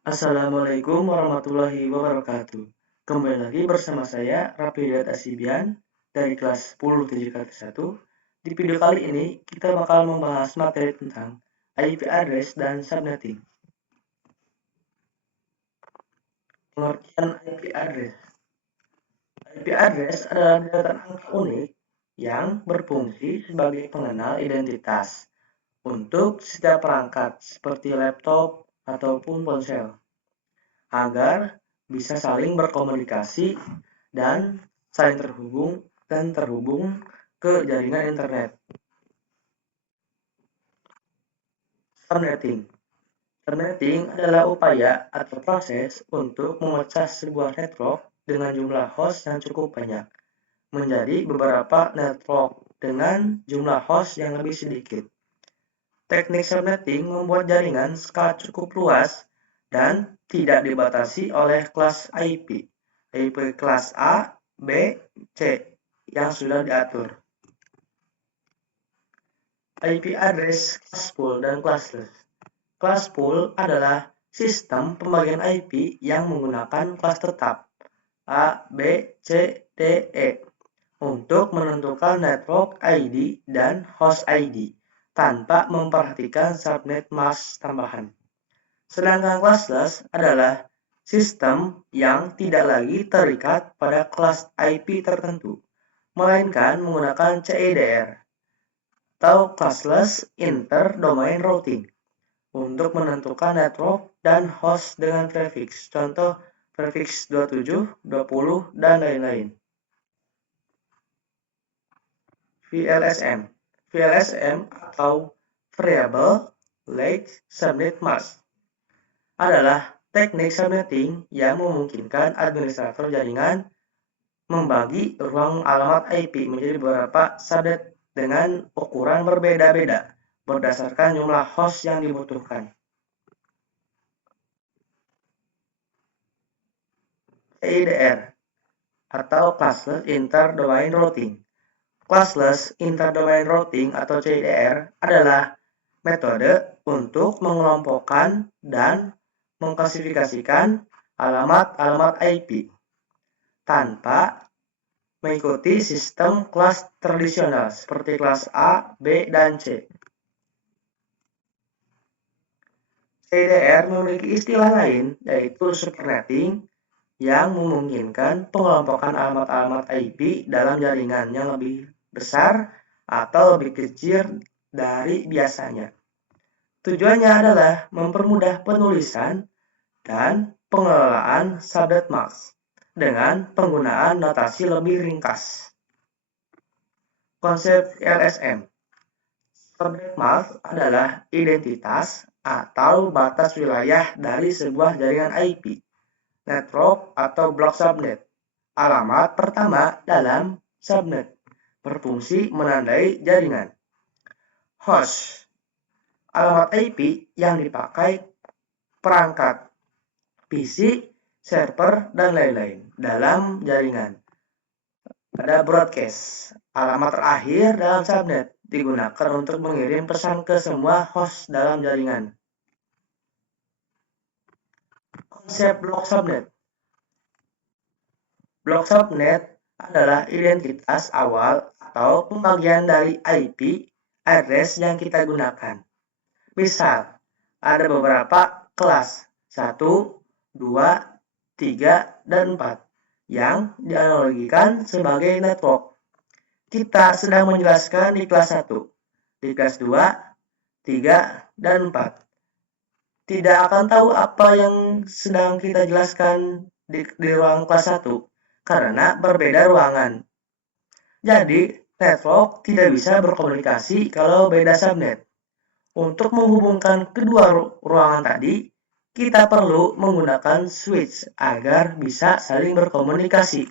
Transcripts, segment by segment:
Assalamualaikum warahmatullahi wabarakatuh. Kembali lagi bersama saya, Raffi Asibian, dari kelas 10 7 Di video kali ini, kita bakal membahas materi tentang IP address dan subnetting. Pengertian IP address. IP address adalah deretan angka unik yang berfungsi sebagai pengenal identitas untuk setiap perangkat seperti laptop ataupun ponsel, agar bisa saling berkomunikasi dan saling terhubung ke jaringan internet. Subnetting. Subnetting adalah upaya atau proses untuk memecah sebuah network dengan jumlah host yang cukup banyak menjadi beberapa network dengan jumlah host yang lebih sedikit. Teknik subnetting membuat jaringan skala cukup luas dan tidak dibatasi oleh kelas IP kelas A, B, C yang sudah diatur. IP address class pool dan classless. Class pool adalah sistem pembagian IP yang menggunakan kelas tetap A, B, C, D, E untuk menentukan network ID dan host ID tanpa memperhatikan subnet mask tambahan. Sedangkan classless adalah sistem yang tidak lagi terikat pada kelas IP tertentu, melainkan menggunakan CIDR atau Classless Inter-Domain Routing untuk menentukan network dan host dengan prefix, contoh prefix 27, 20, dan lain-lain. VLSM. VLSM atau Variable Length Subnet Mask adalah teknik subnetting yang memungkinkan administrator jaringan membagi ruang alamat IP menjadi beberapa subnet dengan ukuran berbeda-beda berdasarkan jumlah host yang dibutuhkan. CIDR atau Classless Inter-Domain Routing. Classless Inter-Domain Routing atau CIDR adalah metode untuk mengelompokkan dan mengklasifikasikan alamat-alamat IP tanpa mengikuti sistem kelas tradisional seperti kelas A, B, dan C. CIDR memiliki istilah lain yaitu supernetting yang memungkinkan pengelompokan alamat-alamat IP dalam jaringan yang lebih besar atau lebih kecil dari biasanya. Tujuannya adalah mempermudah penulisan dan pengelolaan subnet mask dengan penggunaan notasi lebih ringkas. Konsep LSM. Subnet mask adalah identitas atau batas wilayah dari sebuah jaringan IP, network atau blok subnet. Alamat pertama dalam subnet berfungsi menandai jaringan. Host. Alamat IP yang dipakai perangkat PC, server, dan lain-lain dalam jaringan. Ada broadcast. Alamat terakhir dalam subnet digunakan untuk mengirim pesan ke semua host dalam jaringan. Konsep blok subnet. Blok subnet adalah identitas awal atau pembagian dari IP address yang kita gunakan. Misal, ada beberapa kelas 1, 2, 3, dan 4 yang dianalogikan sebagai network. Kita sedang menjelaskan di kelas 1, di kelas 2, 3, dan 4. Tidak akan tahu apa yang sedang kita jelaskan di ruang kelas 1 karena berbeda ruangan. Jadi, network tidak bisa berkomunikasi kalau beda subnet. Untuk menghubungkan kedua ruangan tadi, kita perlu menggunakan switch agar bisa saling berkomunikasi.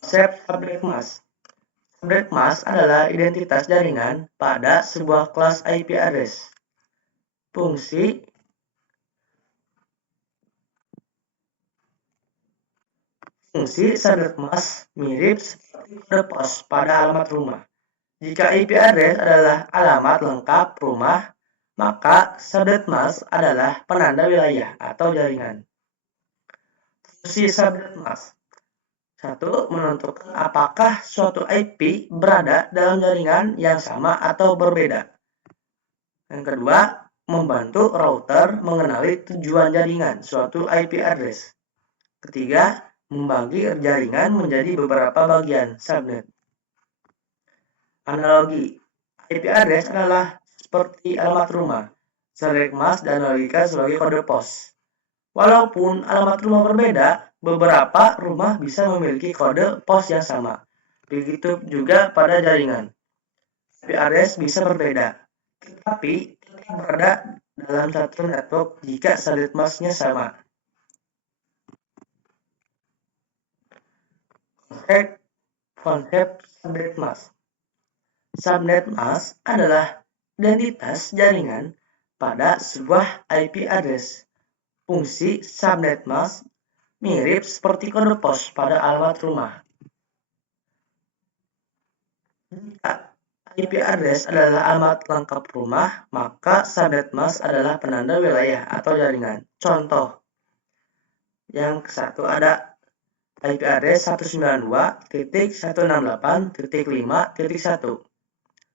Konsep subnet mask. Subnet mask adalah identitas jaringan pada sebuah kelas IP address. Fungsi subnet mask mirip seperti kode pos pada alamat rumah. Jika IP address adalah alamat lengkap rumah, maka subnet mask adalah penanda wilayah atau jaringan. Fungsi subnet mask. 1. Menentukan apakah suatu IP berada dalam jaringan yang sama atau berbeda. Yang kedua, membantu router mengenali tujuan jaringan suatu IP address. Ketiga, membagi jaringan menjadi beberapa bagian subnet. Analogi, IP address adalah seperti alamat rumah, subnet mask dan logika sebagai kode pos. Walaupun alamat rumah berbeda, beberapa rumah bisa memiliki kode pos yang sama. Begitu juga pada jaringan. IP address bisa berbeda, tetapi tetap berada dalam satu network jika subnet mask-nya sama. Konsep subnet mask. Subnet mask adalah identitas jaringan pada sebuah IP address. Fungsi subnet mask mirip seperti kode pos pada alamat rumah. Jika IP address adalah alamat lengkap rumah, maka subnet mask adalah penanda wilayah atau jaringan. Contoh, yang satu ada IP address 192.168.5.1.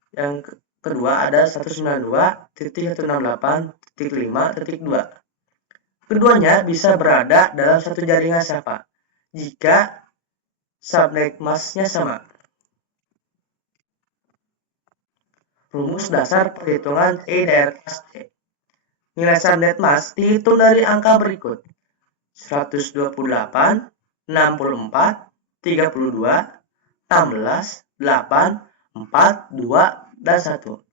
Yang kedua ada 192.168.5.2. Keduanya bisa berada dalam satu jaringan sama jika subnet mask-nya sama. Rumus dasar perhitungan CIDR kelas C. Nilai subnet mask dihitung dari angka berikut: 128, 64, 32, 16, 8, 4, 2, dan 1.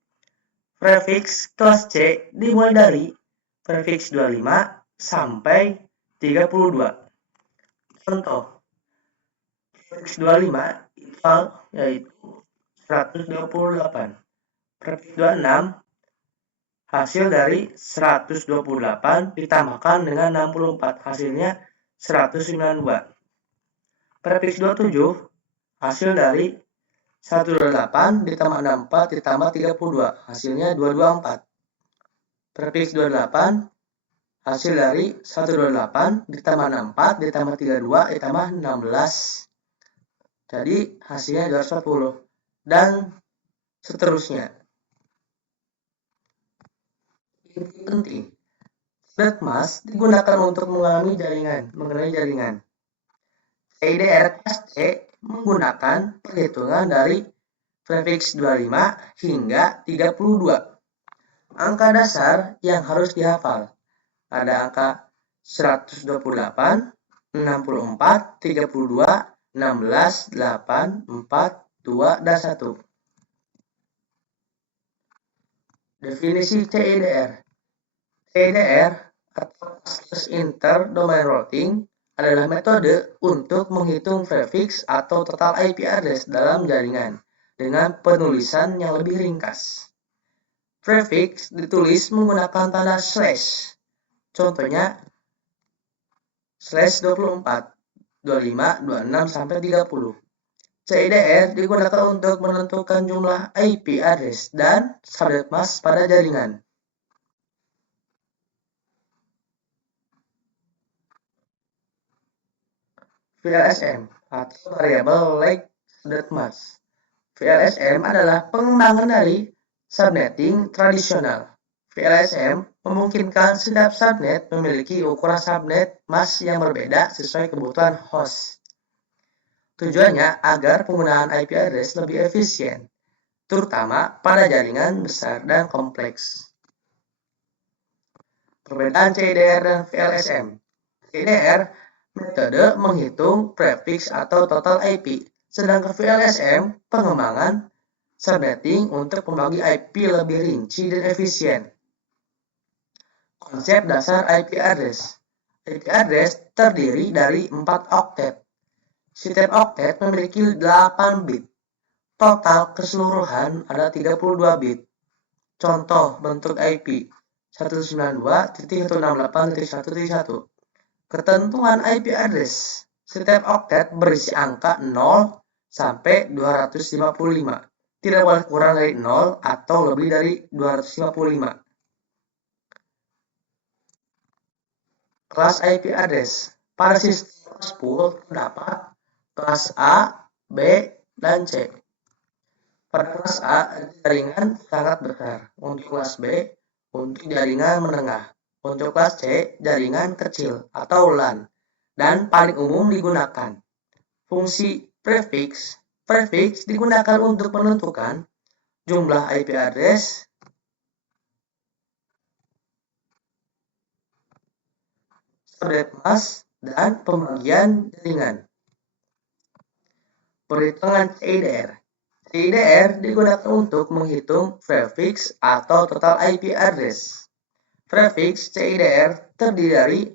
Prefiks kelas C dimulai dari prefiks 25 sampai 32. Contoh, prefiks 25 yaitu 128. Prefiks 26 hasil dari 128 ditambahkan dengan 64, hasilnya 192. Prefiks 27 hasil dari 128 ditambah 64 ditambah 32, hasilnya 224. Prefiks 28 hasil dari 128 ditambah 64 ditambah 32 ditambah 16. Jadi hasilnya 240 dan seterusnya. Inti penting, subnet mask digunakan untuk mengenai jaringan. CIDR kelas C menggunakan perhitungan dari prefiks 25 hingga 32. Angka dasar yang harus dihafal. Ada angka 128, 64, 32, 16, 8, 4, 2, dan 1. Definisi CIDR. CIDR atau Classless Inter-Domain Routing adalah metode untuk menghitung prefiks atau total IP address dalam jaringan dengan penulisan yang lebih ringkas. Prefiks ditulis menggunakan tanda slash. Contohnya slash 24, 25, 26, sampai 30. CIDR digunakan untuk menentukan jumlah IP address dan subnet mask pada jaringan. VLSM atau Variable Length Subnet Mask. VLSM adalah pengembangan dari subnetting tradisional. VLSM memungkinkan setiap subnet memiliki ukuran subnet mask yang berbeda sesuai kebutuhan host. Tujuannya agar penggunaan IP address lebih efisien, terutama pada jaringan besar dan kompleks. Perbedaan CIDR dan VLSM. CIDR metode menghitung prefiks atau total IP, sedangkan VLSM pengembangan subnetting untuk membagi IP lebih rinci dan efisien. Konsep dasar IP address. IP address terdiri dari 4 oktet. Setiap oktet memiliki 8 bit. Total keseluruhan ada 32 bit. Contoh bentuk IP 192.168.1.1. Ketentuan IP address. Setiap oktet berisi angka 0 sampai 255. Tidak boleh kurang dari 0 atau lebih dari 255. kelas IP address. Pada sistem kelas pool terdapat kelas A, B, dan C. Pada kelas A, jaringan sangat besar. Untuk kelas B, untuk jaringan menengah. Untuk kelas C, jaringan kecil atau LAN. Dan paling umum digunakan. Fungsi prefix. Prefix digunakan untuk menentukan jumlah IP address, subnet mask, dan pembagian jaringan. Perhitungan CIDR. CIDR digunakan untuk menghitung prefix atau total IP address. Prefix CIDR terdiri dari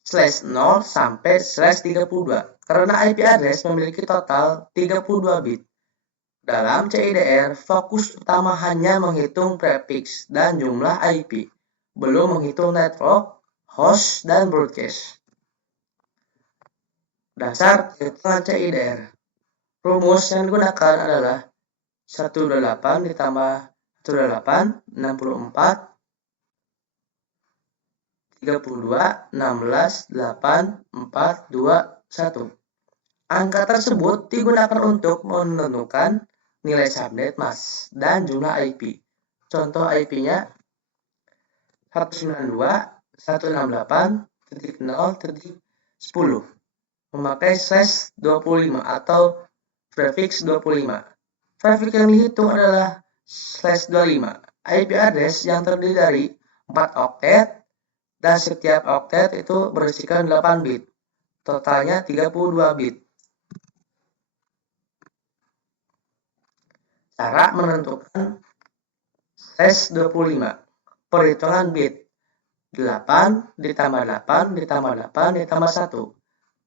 /0 sampai /32 karena IP address memiliki total 32 bit. Dalam CIDR, fokus utama hanya menghitung prefix dan jumlah IP, belum menghitung network, host, dan broadcast. Dasar perhitungan CIDR. Rumus yang digunakan adalah 128 ditambah 128, 64, 32, 16, 8, 4, 2, 1. Angka tersebut digunakan untuk menentukan nilai subnet mask dan jumlah IP. Contoh IP-nya 192.168.0.10 memakai /25 atau prefix 25. Prefix yang dihitung adalah /25, IP address yang terdiri dari 4 oktet dan setiap oktet itu berisikan 8 bit. Totalnya 32 bit. Cara menentukan /25. Perhitungan bit. 8 ditambah 8 ditambah 8 ditambah 1.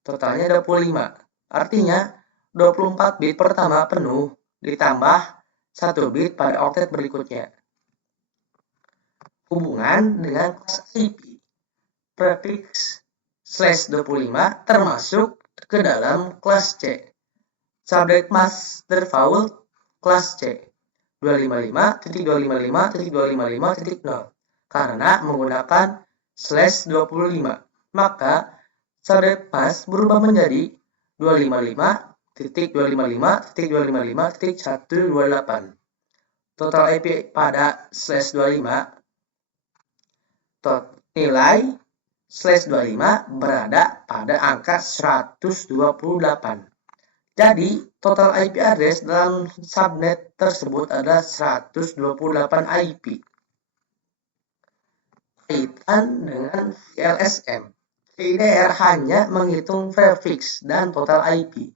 Totalnya 25. Artinya 24 bit pertama penuh ditambah 1 bit pada oktet berikutnya. Hubungan dengan kelas IP. Prefix /25 termasuk ke dalam kelas C. Subnet mask default kelas C 255.255.255.0 karena menggunakan /25. Maka subnet mask berubah menjadi 255.255.255.128. Total IP pada /25. Nilai /25 berada pada angka 128. Jadi, total IP address dalam subnet tersebut adalah 128 IP. Kaitan dengan VLSM. CIDR hanya menghitung prefix dan total IP.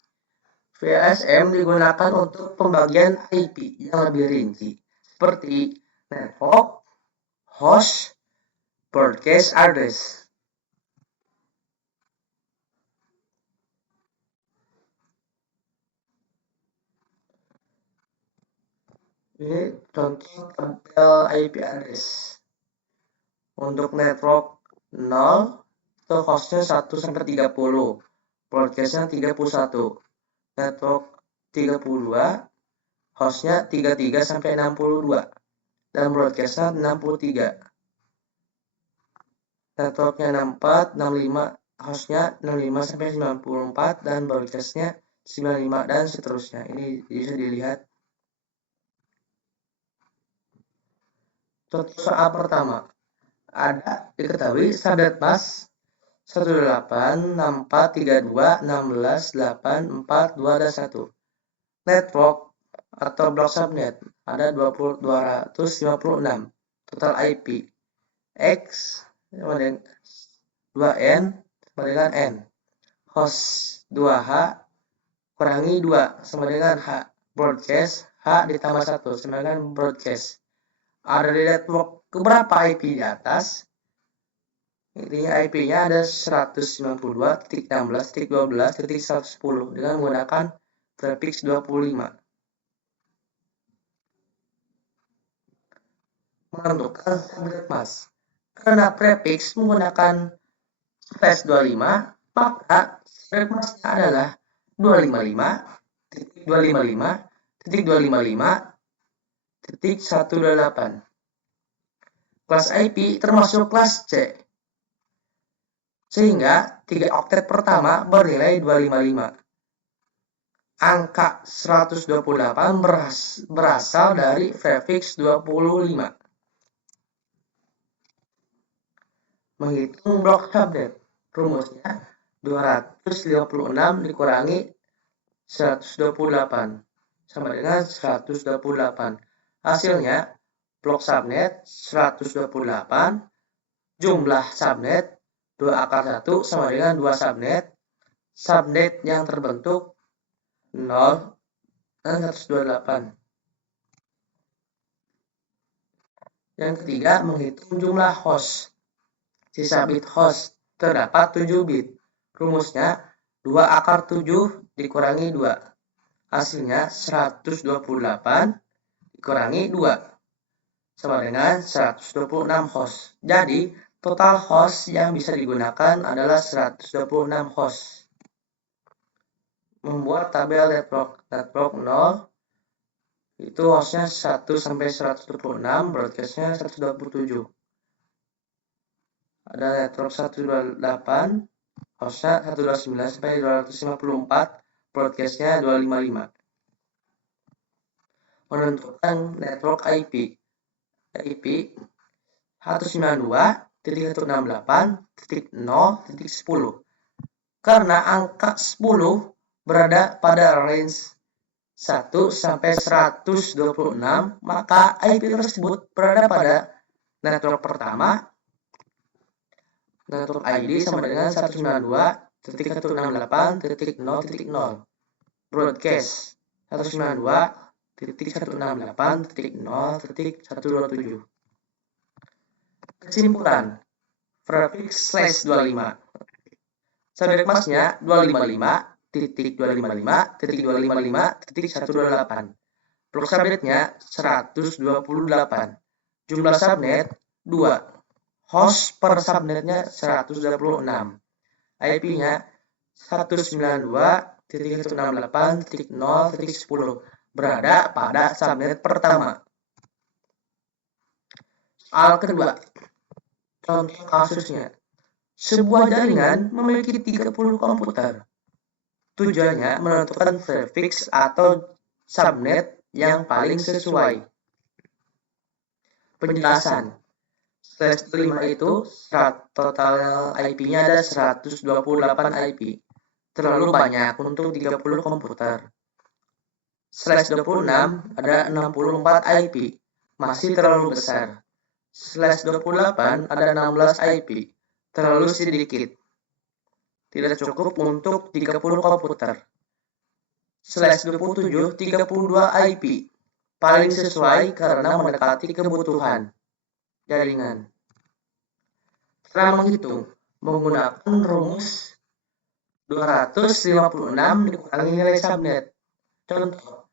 VLSM digunakan untuk pembagian IP yang lebih rinci, seperti network, host, broadcast address. Ini contoh tabel IP address. Untuk network 0, itu hostnya 1 sampai 30, broadcastnya 31. Network 32, hostnya 33 sampai 62, dan broadcastnya 63. Networknya 64, 65, hostnya 65 sampai 94, dan broadcastnya 95, dan seterusnya. Ini bisa dilihat. Contoh soal pertama. Ada diketahui subnet mask 1864321684 dan 1. Network atau blok subnet ada 256. Total IP X sama dengan 2N sama dengan N. Host 2H kurangi 2 sama dengan H. Broadcast H ditambah 1 sama dengan broadcast. Ada di network keberapa IP di atas? Intinya IP-nya ada 192.16.12.110 dengan menggunakan prefix 25. Menentukan subnet mask. Karena prefix menggunakan /25, maka subnet masknya adalah 255.255.255.128. Kelas IP termasuk kelas C. sehingga 3 oktet pertama bernilai 255. Angka 128 berasal dari prefiks 25. Menghitung blok subnet. Rumusnya 256 dikurangi 128 sama dengan 128. Hasilnya blok subnet 128, jumlah subnet 2/1 sama dengan 2 subnet. Subnet yang terbentuk 0 dan 128. Yang ketiga, menghitung jumlah host. Sisa bit host terdapat 7 bit. Rumusnya 2/7 dikurangi 2. Hasilnya 128 dikurangi 2 sama dengan 126 host. Jadi, total host yang bisa digunakan adalah 126 host. Membuat tabel network 0 itu hostnya 1 sampai 126, broadcastnya 127. Ada network 128, hostnya 129 sampai 254, broadcastnya 255. Menentukan network IP 192.168.0.10. Karena angka 10 berada pada range 1 sampai 126, maka IP tersebut berada pada network pertama. Network ID sama dengan 192.168.0.0. Broadcast 192.168.0.127. Kesimpulan, prefiks /25. Subnet masknya 255.255.255.128. Blok subnetnya 128. Jumlah subnet 2. Host per subnetnya 126. IP-nya 192.168.0.10 berada pada subnet pertama. Soal kedua. Contoh kasusnya. Sebuah jaringan memiliki 30 komputer. Tujuannya menentukan prefiks atau subnet yang paling sesuai. Penjelasan. /5 itu total IP-nya ada 128 IP. Terlalu banyak untuk 30 komputer. /26 ada 64 IP. Masih terlalu besar. /28 ada 16 IP. Terlalu sedikit. Tidak cukup untuk 30 komputer. /27 32 IP. Paling sesuai karena mendekati kebutuhan jaringan. Setelah menghitung menggunakan rumus 256 dikurangi nilai subnet. Contoh,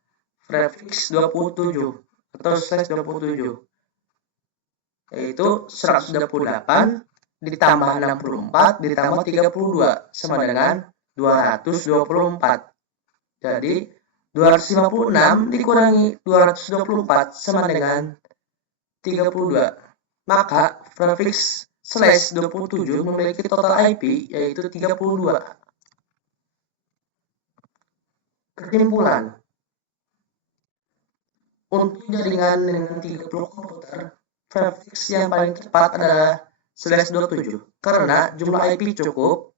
prefiks 27 atau /27 yaitu 128 ditambah 64 ditambah 32 sama dengan 224. Jadi 256 dikurangi 224 sama dengan 32. Maka prefiks /27 memiliki total IP yaitu 32. Kesimpulan. Untuk jaringan dengan 30 komputer, prefiks yang paling tepat adalah /27 karena jumlah IP cukup,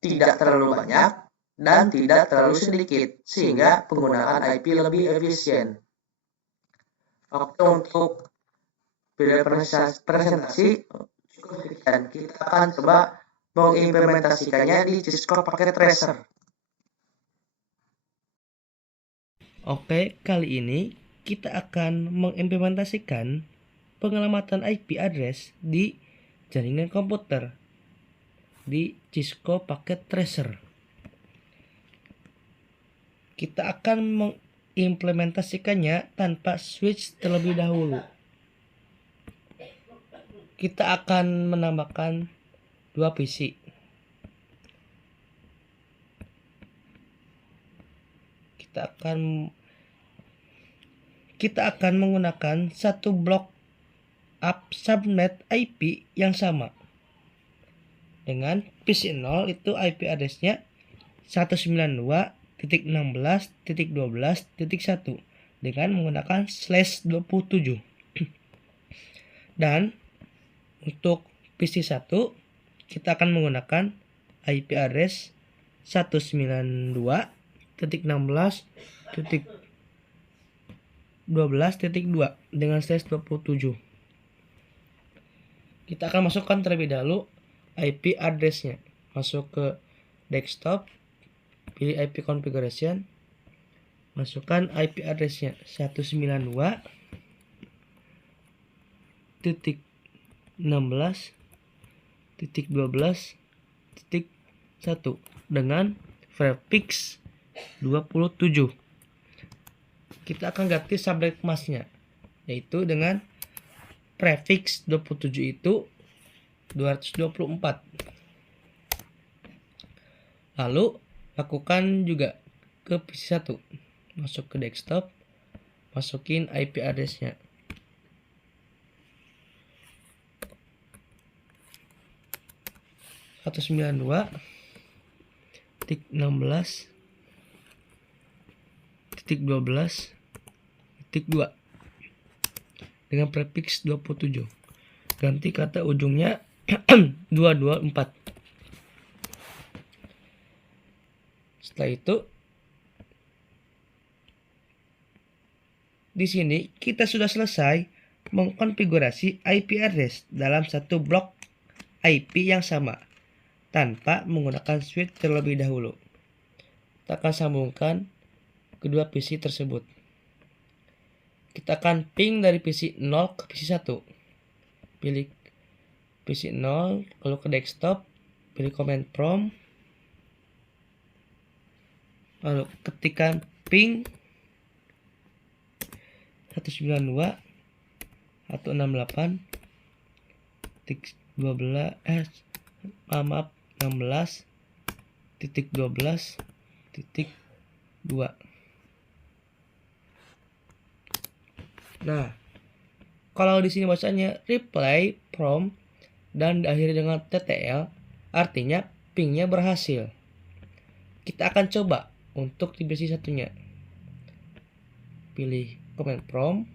tidak terlalu banyak, dan tidak terlalu sedikit, sehingga penggunaan IP lebih efisien. Oke, untuk video presentasi cukup sekian. Kita akan coba mengimplementasikannya di Cisco Packet Tracer. Oke, kali ini kita akan mengimplementasikan pengelamatan IP address di jaringan komputer di Cisco Packet Tracer. Kita akan mengimplementasikannya tanpa switch terlebih dahulu. Kita akan menambahkan 2 PC. Kita akan menggunakan satu blok subnet IP yang sama. dengan PC 0 itu IP address-nya 192.16.12.1 dengan menggunakan /27. Dan untuk PC 1 kita akan menggunakan IP address 192.16.12.2 dengan /27. Kita akan masukkan terlebih dahulu IP address-nya. Masuk ke desktop, pilih IP configuration, masukkan IP address-nya 192.16.12.1 dengan prefix 27. Kita akan ganti subnet masknya, yaitu dengan prefix 27 itu 224. Lalu lakukan juga ke PC 1. Masuk ke desktop, masukin IP address-nya. .16.12.12.2 dengan prefix 27. Ganti kata ujungnya 224. Setelah itu di sini kita sudah selesai mengkonfigurasi IP address dalam satu blok IP yang sama tanpa menggunakan switch terlebih dahulu. Kita akan sambungkan kedua PC tersebut. Kita akan ping dari PC 0 ke PC 1. Pilih PC 0, lalu ke desktop, pilih command prompt, lalu ketikkan ping 16.12.2. Nah, kalau di sini bacanya reply from dan diakhiri dengan TTL, artinya pingnya berhasil. Kita akan coba untuk di PC satunya. Pilih command prompt,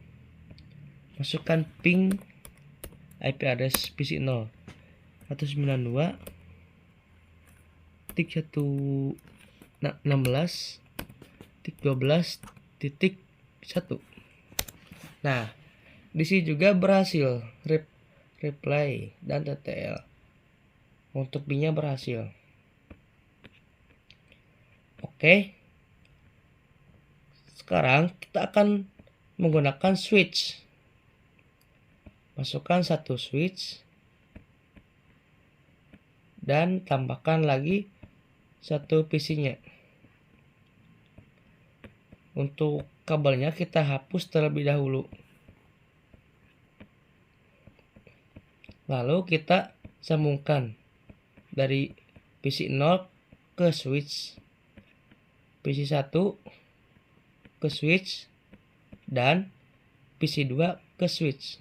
masukkan ping IP address PC 0 192.16.12.1. Nah, di sini juga berhasil reply dan TTL. Untuk pingnya berhasil. Oke. Sekarang kita akan menggunakan switch. Masukkan satu switch dan tambahkan lagi satu PC-nya. Untuk kabelnya kita hapus terlebih dahulu. Lalu kita sambungkan dari PC 0 ke switch, PC 1 ke switch, dan PC 2 ke switch.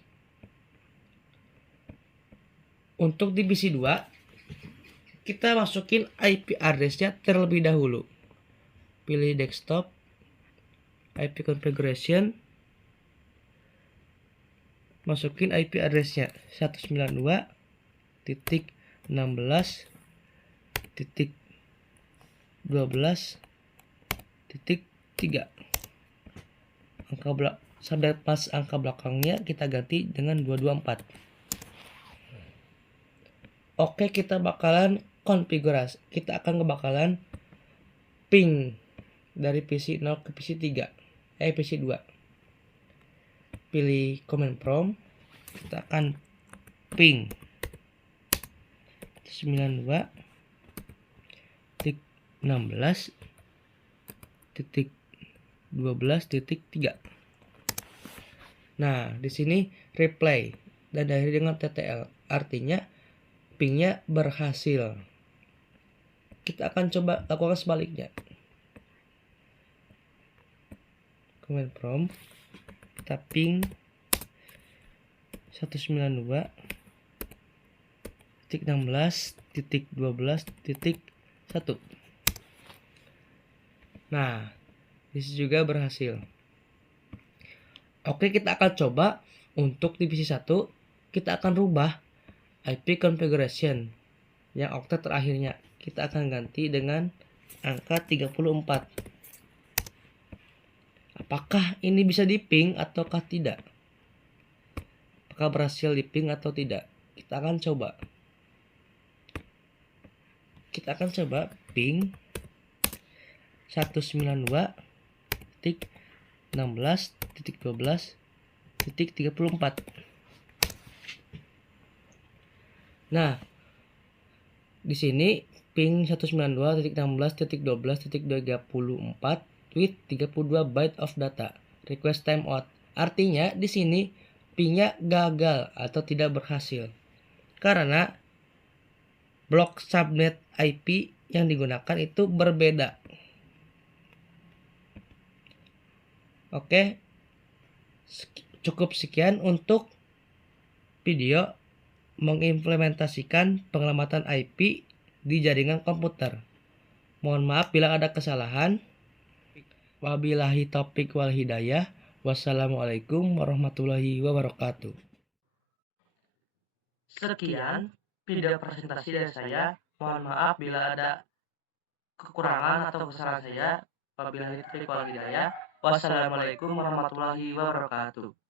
Untuk di PC 2 kita masukin IP address-nya terlebih dahulu. Pilih desktop, IP configuration, masukin IP address-nya 192.16.12.3. Subnet mask angka belakangnya kita ganti dengan 224. Oke, kita bakalan konfigurasi. Kita akan bakalan ping dari PC 0 ke PC 3. PC 2. Pilih command prompt. Kita akan ping 92.16.12.3. Nah, di sini reply dan diakhiri dengan TTL. Artinya pingnya berhasil. Kita akan coba lakukan sebaliknya. Command prompt, kita ping 192.16.12.3. 1.12.1. Nah, disitu juga berhasil. Oke, kita akan coba untuk divisi 1, kita akan rubah IP configuration yang oktet terakhirnya. Kita akan ganti dengan angka 34. Apakah ini bisa di-ping ataukah tidak? Apakah berhasil di-ping atau tidak? Kita akan coba. Kita akan coba ping 192.16.12.34. Nah, di sini ping 192.16.12.34 with 32 byte of data. Request timeout. Artinya di sini pingnya gagal atau tidak berhasil. Karena blok subnet IP yang digunakan itu berbeda. Oke, cukup sekian untuk video mengimplementasikan penyelamatan IP di jaringan komputer. Mohon maaf bila ada kesalahan. Wabillahi taufiq wal hidayah. Wassalamualaikum warahmatullahi wabarakatuh. Sekian video presentasi dari saya. Mohon maaf bila ada kekurangan atau kesalahan saya. Wabillahi taufiq wal hidayah. Wassalamualaikum warahmatullahi wabarakatuh.